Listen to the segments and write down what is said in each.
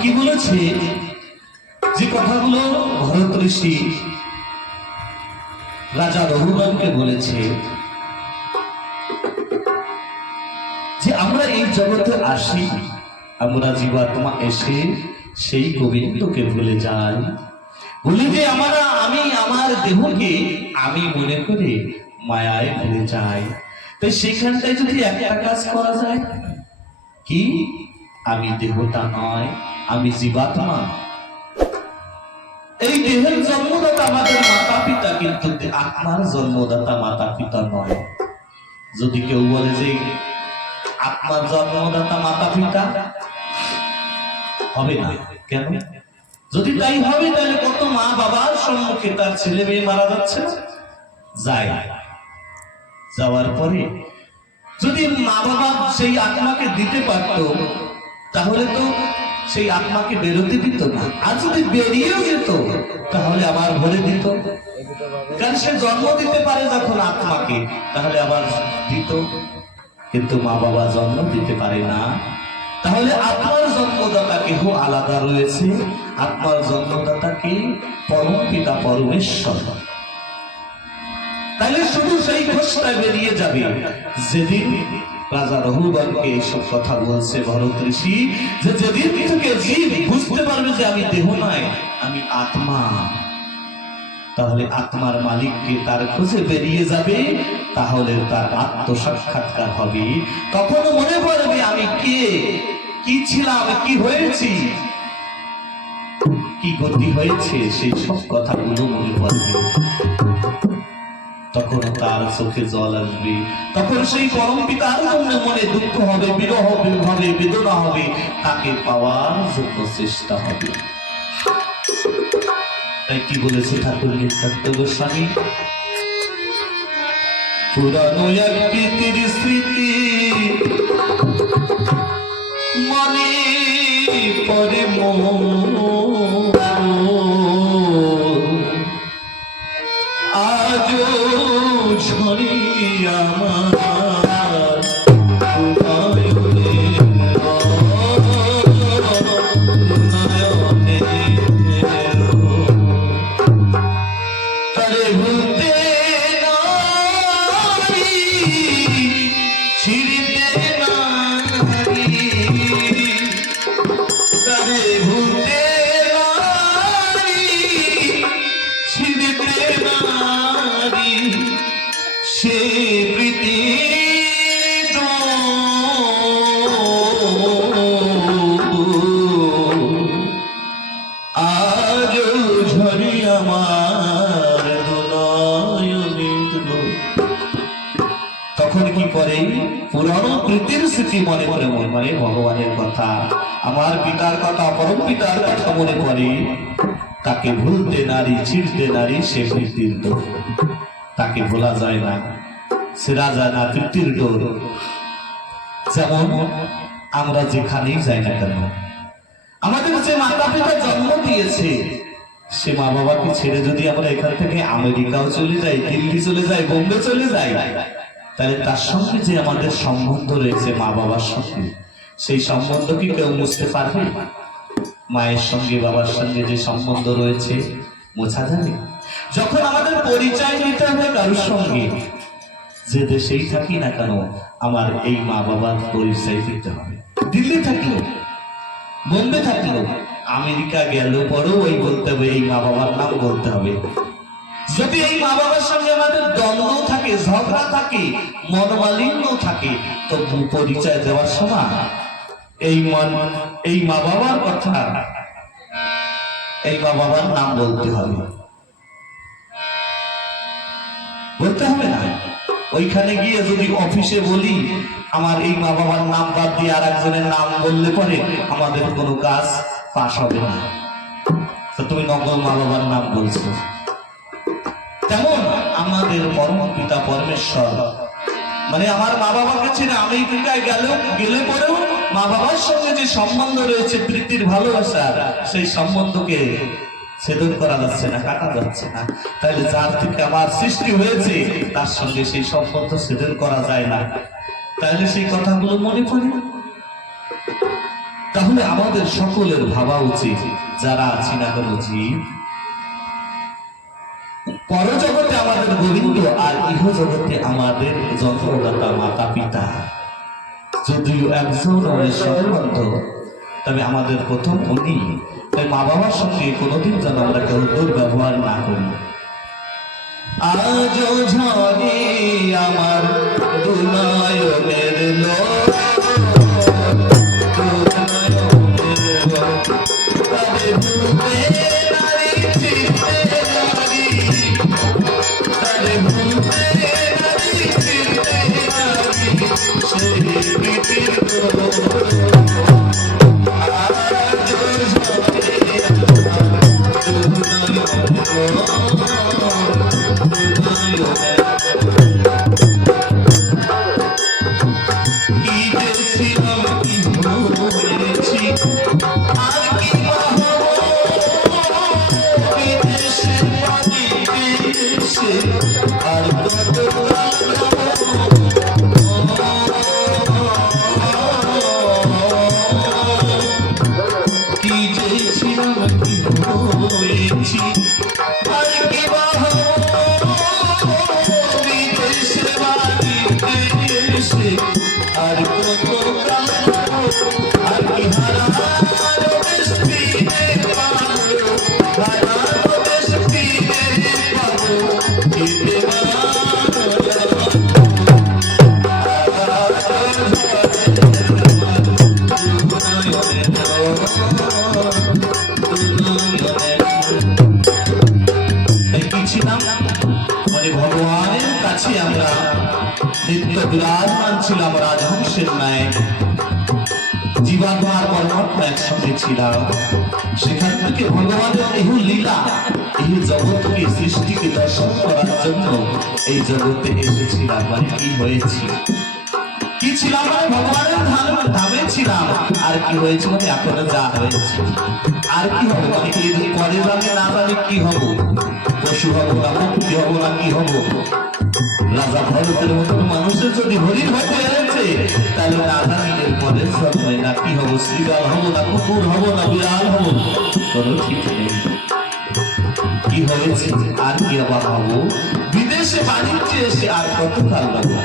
কি বলেছে, যে কথাগুলো ভরত ঋষি রাজা রঘুরামকে বলেছে যে আমরা এই জগতে আসি, আমরা জীবাত্মা এসে সেই গোবিন্দকে ভুলে যাই, বলি যে আমি আমার দেহকে আমি মনে করে মায়ায় ভুলে যাই। তাই সেখানটায় যদি একটা কাজ করা যায়, কি আমি দেহটা নয়, আমি জীবাত্মা। এই দেহের জন্মদাতা আমাদের মাতা পিতা, কিন্তু আত্মার জন্মদাতা মাতা পিতা নয়। যদি কেউ বলে যে আত্মার জন্মদাতা মাতা পিতা, হবে না। কেন? যদি তাই হবে তাহলে কত মা বাবার সম্মুখে তার ছেলে মেয়ে মারা যাচ্ছে, যায় যাওয়ার পরে যদি মা বাবা সেই আত্মাকে দিতে পারত, তাহলে তো সেই আত্মাকে বেরোতে দিত না। আর যদি বেরিয়েও যেত তাহলে আবার ভরে দিত, কারণ সে জন্ম দিতে পারে যখন আত্মাকে, তাহলে আবার দিত। কিন্তু মা বাবা জন্ম দিতে পারে না। তাহলে আত্মার জন্মদাতা কেহ আলাদা রয়েছে, আত্মার জন্মদাতাকে পরম পিতা পরমেশ্বর। তাহলে শুধু সেই ঘোষটা বেরিয়ে যাবে যেদিন রাজা রঘুবরকে এইসব কথা বলছে ভরত ঋষি, যে যেদিন থেকে জীব বুঝতে পারবে যে আমি দেহ নয়, আমি আত্মা, তাহলে আত্মার মালিককে তার খোঁজে বেরিয়ে যাবে, তাহলে তার আত্মসাক্ষাৎকার হবে। তখন মনে পড়বে আমি কে, কি ছিলাম, কি হয়েছি, কি গতি হয়েছে, সেই সব কথাগুলো মনে পড়বে। তখন তার চোখে জল আসবে, তখন সেই পরম পিতার জন্য মনে দুঃখ হবে, বিরহ হবে, বেদনা হবে, তাকে পাওয়ার জন্য চেষ্টা হবে। তাই কি বলেছে ঠাকুর নিত্যানন্দ গোস্বামী, পুরানো এক প্রীতির স্মৃতি মনে পড়ে আজ ঝরি আমার পুরানো প্রীতির স্মৃতি মনে পড়ে, মানে ভগবানের কথা, আমার পিতার কথা, পরম পিতার কথা মনে পড়ে। তাকে ভুলতে নারী, ছিড়তে নারী, সে প্রীতির ডোর, তাকে ভোলা যায় না, ছেড়া যায় না প্রীতির ডোর। যেমন আমরা যেখানেই যাই না কেন, আমাদের যে মাতা পিতা জন্ম দিয়েছে, সে মা বাবাকে ছেড়ে যদি আমরা এখান থেকে আমেরিকাও চলে যাই, দিল্লি চলে যাই, বোম্বে চলে যাই, তাহলে তার সঙ্গে যে আমাদের সম্বন্ধ রয়েছে মা বাবার সঙ্গে, সেই সম্বন্ধ কি কেউ মুছতে পারবে? মায়ের সঙ্গে বাবার সঙ্গে যে সম্বন্ধ রয়েছে মোছা যাবে? যখন আমাদের পরিচয় নিতে হবে কারোর সঙ্গে, যে দেশেই থাকি না কেন, আমার এই মা বাবার পরিচয় দিতে হবে। দিল্লি থাকলো, বোম্বে থাকলো, আমেরিকা গেল পরেও ওই বলতে হবে, এই মা বাবার নাম বলতে হবে। যদি এই মা বাবার সঙ্গে আমাদের দ্বন্দ্ব থাকে, ঝগড়া থাকে, মনোমালিন্য থাকে, তো পরিচয় দেওয়ার সময় এই মা বাবার কথা, এই মা বাবার নাম বলতে হবে, বলতে হবে না? ওইখানে গিয়ে যদি অফিসে বলি আমার এই মা বাবার নাম বাদ দিয়ে আর একজনের নাম বললে পরে আমাদের কোনো কাজ পাস হবে না, তো তুমি নকল মা বাবার নাম বলছো। তেমন আমাদের পরম পিতা পরমেশ্বর, মানে আমার মা বাবাকে ছেড়ে আমেরিকায় গেলে পরেও মা বাবার সঙ্গে যে সম্বন্ধ রয়েছে প্রীতির ভালোবাসা, সেই সম্বন্ধকে ছেদন করা যাচ্ছে না, কাটা যাচ্ছে না। তাহলে যার থেকে আমার সৃষ্টি হয়েছে তার সঙ্গে সেই সম্বন্ধ ছেদন করা যায় না, তাহলে সেই কথাগুলো মনে পড়ে। তাহলে আমাদের সকলের ভাবা উচিত, যারা আছি না কেন জীব, পরজগতে আমাদের গোবিন্দ আর ইহ জগতে আমাদের জন্মদাতা মাতা পিতা যদিও একজন সম্বন্ধ, তবে আমাদের প্রথম উনি। তাই মা বাবার সঙ্গে কোনোদিন যেন আমরা কেউ দুর্ব্যবহার না করি। আজও ঝরে আমার দুনয়নের লোক, তবে ভুলে নারী চিনতে নারী, তবে ভুলে নারী চিনতে নারী, সেই প্রীতির ভগবানের কাছে আমরা নিত্য বিরাজমান ছিলাম রাজহংসের ন্যায়, জীবাত্মার পরমাত্মা একসঙ্গে ছিলাম। সেখান থেকে ভগবানের এই লীলা, এই জগৎকে সৃষ্টিকে দর্শন করার জন্য এই জগতে এসেছিলাম। মানে কি হয়েছি, কি ছিলাম, মানে ভগবানের ধামে ছিলাম। আর কি হয়েছে, মানে এখনো যা হয়েছে আর কি হবে, মানে এর পরে জানি না জানি কি হব, পশু হব না মুক্তি হব না কি হব। রাজা ভরতের মতন মানুষের যদি হরিণ হতে হয়েছে, তাহলে না জানি এর পরে জন্মে না কি হব, শ্রীগাল হব না কুকুর হব না বিড়াল হব, কোনো ঠিক নেই। কি হয়েছে আর কি আবার হব, বিদেশে বাণিজ্যে এসে আর কতকাল লাগবে।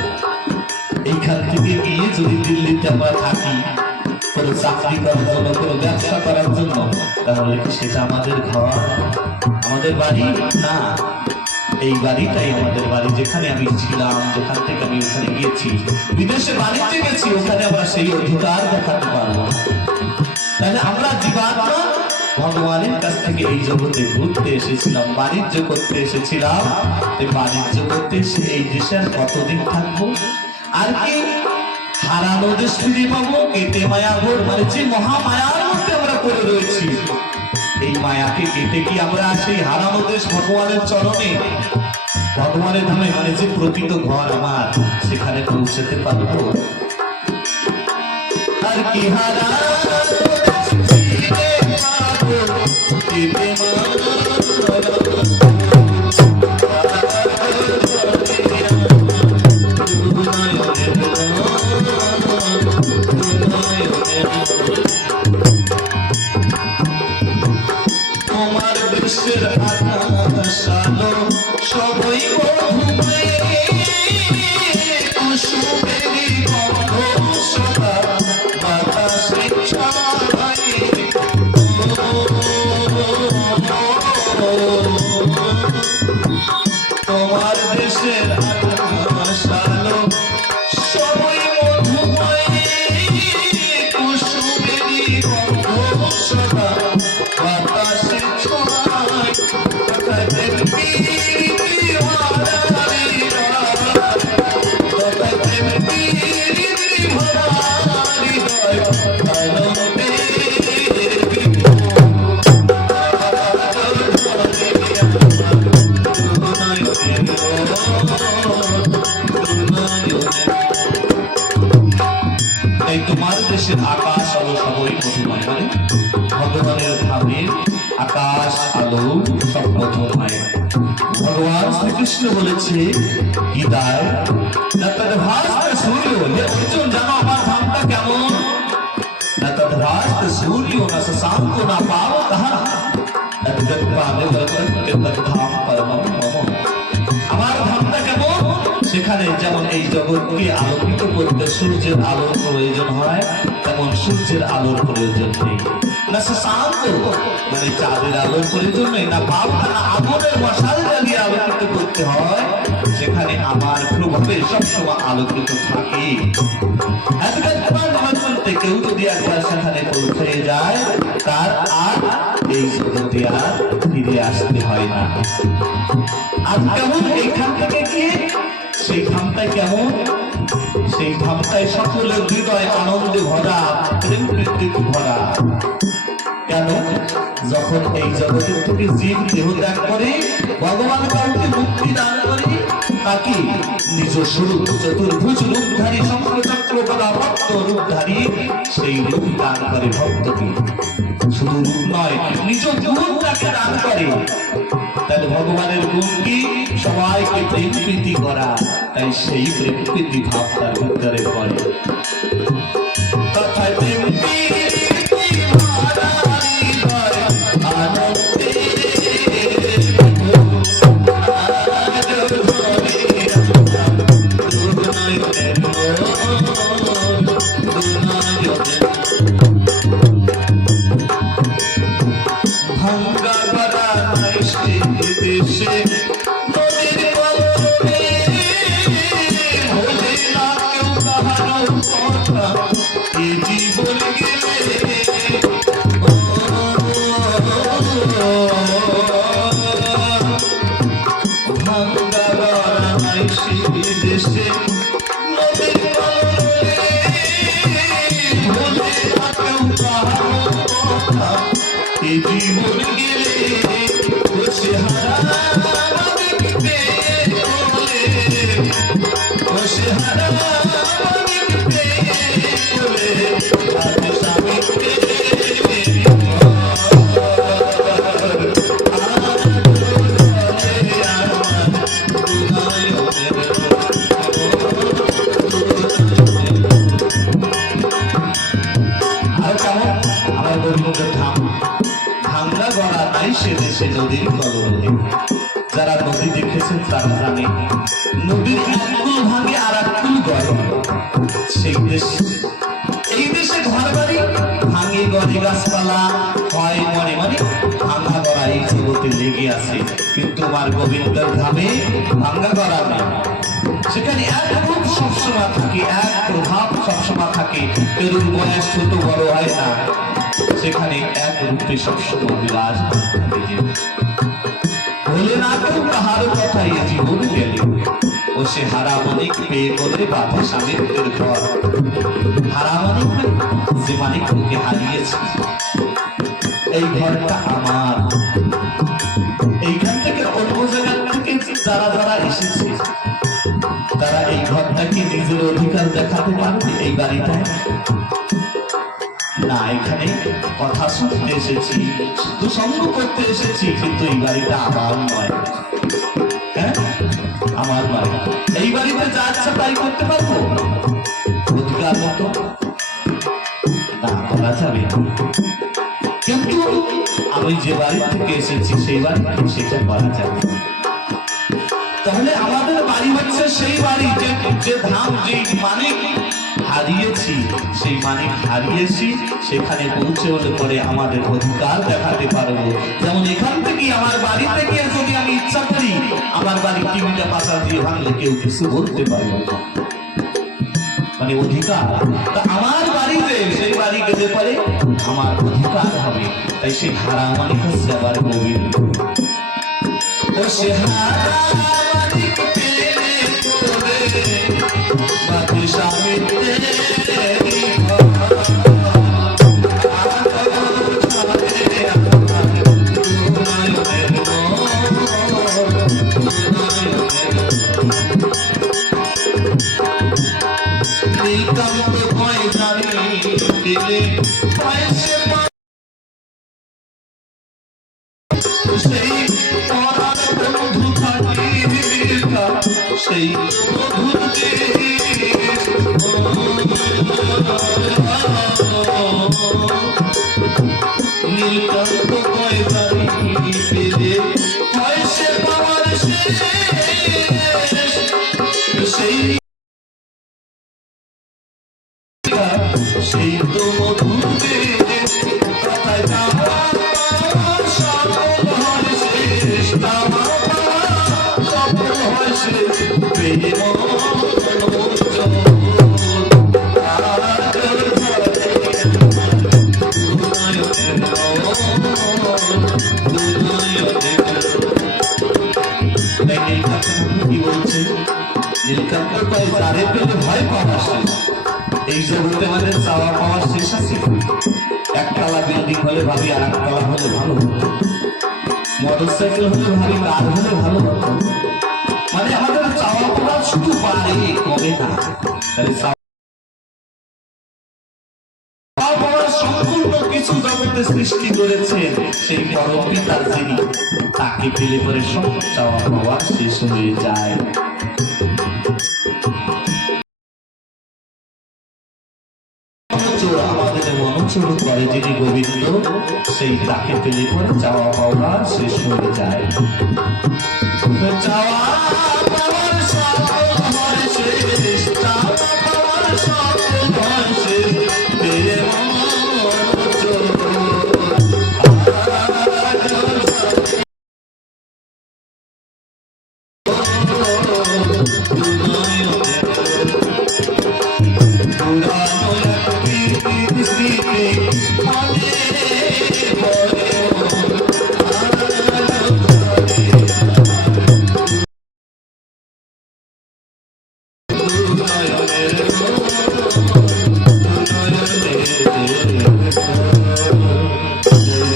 এইখান থেকে গিয়ে যদি দিল্লিতে আমরা থাকি কোনো চাকরি করার জন্য, কোনো ব্যবসা করার জন্য, তাহলে কি সেটা আমাদের ঘর, আমাদের বাড়ি না? এই বাড়িটাই আমাদের বাড়ি, যেখানে আমি ছিলাম, যেখান থেকে আমি ওখানে গিয়েছি, বিদেশে বাণিজ্যে গেছি, ওখানে আমরা সেই অধিকার দেখাতে পারবো। তাহলে আমরা জীবাত্মা ভগবানের কাছ থেকে এই জগতে ঘুরতে এসেছিলাম, বাণিজ্য করতে এসেছিলাম। এই বাণিজ্য করতে এসে এই দেশে আর কতদিন থাকবো? আর কি হারানো দেশ ফিরে পাবো? কেটে মায়া ঘোর, মানে যে মহামায়ার মধ্যে আমরা পড়ে রয়েছি, এই মায়াকে কেটে কি আমরা সেই হারানো দেশ ভগবানের চরণে, ভগবানের ধামে, মানে যে প্রকৃত ঘর আমার, সেখানে পৌঁছতে পারবো? আর কি হারানো দেশ ফিরে পাবো, কেটে মায়া তোমার দেশের আকাশ আলো সবই ঘুমে, কুসুমেরই গন্ধ সদা বাতাসে ছড়ায়। তোমার দেশের আকাশ আলো সবই মধুময়, কুসুমেরই গন্ধ সদা বাতাসে ছড়ায়। তাদের প্রীতি ভরা হৃদয়, তাদের প্রীতি ভরা হৃদয়, আনন্দে এই তোমার দেশের আকাশ আলো সবই মধুময়, মানে ভগবানের ধামের আকাশ আলো সব মধুময়। ভগবান শ্রীকৃষ্ণ বলেছে গীতায়, না তাদের ভাষা সূর্য, হে অর্জুন জানো আমার ধামটা কেমন? না তাদের भास्त सूर्य न शशांक न पाव कहा ধাম পরমম মম। আমার ধামটা কেমন? সেখানে যেমন এই জগৎকে আলোকিত করতে সূর্যের আলোর প্রয়োজন হয়, তেমন সূর্যের আলোর প্রয়োজন নেই। না শশাঙ্ক মানে চাঁদের আলোর প্রয়োজন নেই, না পাবনা না আগুনের মশাল জ্বালিয়ে আলোকিত করতে হয়, সেখানে আমার প্রভাবে সবসময় আলোকিত থাকে। কেউ যদি একবার সেখানে পৌঁছে যায়, তার আর এই জগতে আর ফিরে আসতে হয় না। আর কেমন এইখান থেকে গিয়ে সেই ধামটাই কেমন? সেই ধামটাই সকলের হৃদয় আনন্দে ভরা, প্রেম প্রীতিতে ভরা। কেন? যখন এই জগতের থেকে জীব দেহ ত্যাগ করে ভগবান কাউকে মুক্তি দান করে, তাকে নিজ স্বরূপ চতুর্ভুজ রূপধারী শঙ্খচক্র গদা ভক্ত রূপধারী সেই রূপ দান করে ভক্তকে। শুধু রূপ নয়, নিজ গুণ তাকে দান করে। তাহলে ভগবানের গুণ কি? সবাইকে প্রেম প্রীতি করা। তাই সেই প্রেম প্রীতি ভাব তার ভিতরে পড়ে। তথায় প্রেম নদীর কলরবে। যারা নদী দেখেছেন তারা জানে নদীর এককুল ভাঙে আর এককুল গড়ে। সেই দেশ, এই দেশে ঘর বাড়ি ভাঙে গড়ে, গাছপালা হয় মনে মনে, ভাঙা গড়া এই জগতে লেগে আছে। কিন্তু আমার গোবিন্দের ধামে ভাঙা গড়া নেই। সেখানে এক রূপ সবসময় থাকে, এক প্রভাব সবসময় থাকে। কেরুর বয়স ছোট বড় হয় না, সেখানে এক রূপে সবসময় বিরাজ থাকে। বলে না কেউ কাহার কথা এ জীবন গেলে, ও সে হারামানিক পেয়ে বলে বাধে স্বামীর ঘর। হারামানিক যে মানিককে হারিয়েছে, এই ঘরটা আমার। এইখান থেকে অন্য জায়গা থেকে যারা যারা এসেছে, তারা এই ঘরটাকে নিজের অধিকার দেখাতে পারবে এই বাড়িটায় না। এখানে কথা শুনতে এসেছি, শুধু সঙ্গ করতে এসেছি, কিন্তু এই বাড়িটা আমার নয়। হ্যাঁ, আমার বাড়ি। এই বাড়িতে যা ইচ্ছা তাই করতে পারবো অধিকার মতো না, করা যাবে। কিন্তু আমি যে বাড়ি থেকে এসেছি সেই বাড়ি সেটা করা যাবে। তাহলে আমাদের বাড়ি হচ্ছে সেই বাড়ি যে ধাম, যে মানিক হারিয়েছি, সেই মানিক হারিয়েছি। সেখানে পৌঁছে হলে পরে আমাদের অধিকার দেখাতে পারবো। যেমন এখান থেকে আমার বাড়িতে গিয়ে যদি আমি ইচ্ছা করি, আমার বাড়ির টিভিটা পাশা দিয়ে ভাঙলে কেউ কিছু বলতে পারবে না, মানে অধিকার। তা আমার বাড়িতে সেই বাড়ি গেলে পরে আমার অধিকার হবে। তাই সেই হারা মানিক হচ্ছে আবার গোবিন্দ। ও সে হারা মানিক পেলে বাকি স্বামী সেই বন্ধু নীলকান্ত কয় বাড়ি পেলে হয় সে পাওয়ার শেষ, সেই সেই তো মধুতে কথায় যাওয়া সফল হয় শেষ, যাওয়া সফল হয় শেষ, প্রেম নীলকান্ত কয় যারে পেলে ভয় পাওয়া শেষ। এই জগতে আমাদের চাওয়া পাওয়ার শেষ আছে? একতলা বিল্ডিং হলে ভাবি আর একতলা হলে ভালো হতো, মোটরসাইকেল হলে ভাবি কার হলে ভালো হতো। মানে আমাদের চাওয়া পাওয়া শুধু বাড়ে কমে না। তাহলে চাওয়া পাওয়ার সম্পূর্ণ কিছু জগতে সৃষ্টি করেছেন সেই পরম পিতার যিনি, তাকে পেলে পরে সব চাওয়া পাওয়া শেষ হয়ে যায়। আমাদের মনোচোর করে যিনি গোবিন্দ, সেই তাকে পেলে পরে চাওয়া পাওয়া শেষ হয়ে যায়। চাওয়া পাওয়ার সফল হয় শেষ, চাওয়া পাওয়ার সফল হয় শেষ, প্রেম মনোচোর।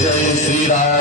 जय श्री राम।